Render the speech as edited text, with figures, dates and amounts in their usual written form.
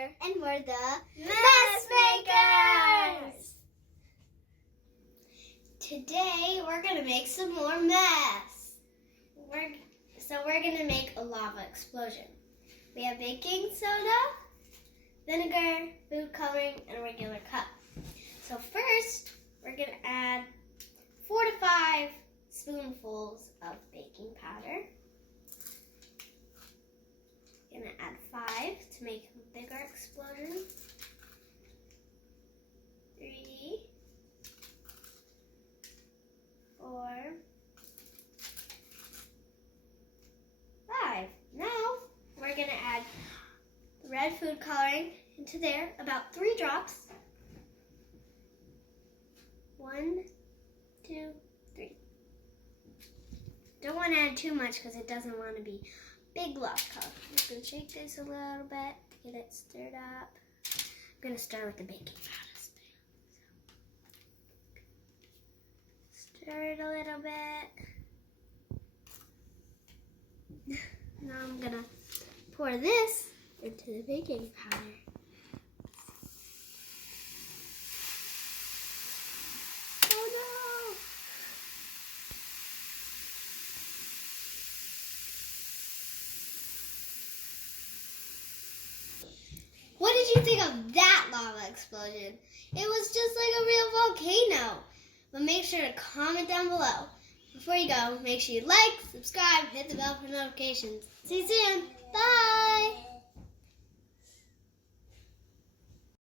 here. And we're the MessMakers! Today we're going to make some more mess. We're going to make a lava explosion. We have baking soda, vinegar, food coloring, and a regular cup. So first, we're going to add 4 to 5 spoonfuls of baking powder. Going to add 5 to make a bigger explosion. 3, 4, 5. Now we're going to add red food coloring into there, about 3 drops. 1, 2, 3. Don't want to add too much because it doesn't want to be big lava color. I'm just going to shake this a little bit to get it stirred up. I'm going to start with the baking powder. Stir it a little bit. Now I'm going to pour this into the baking powder. Oh no! What did you think of that lava explosion? It was just like a real volcano. But make sure to comment down below. Before you go, make sure you like, subscribe, hit the bell for notifications. See you soon. Bye!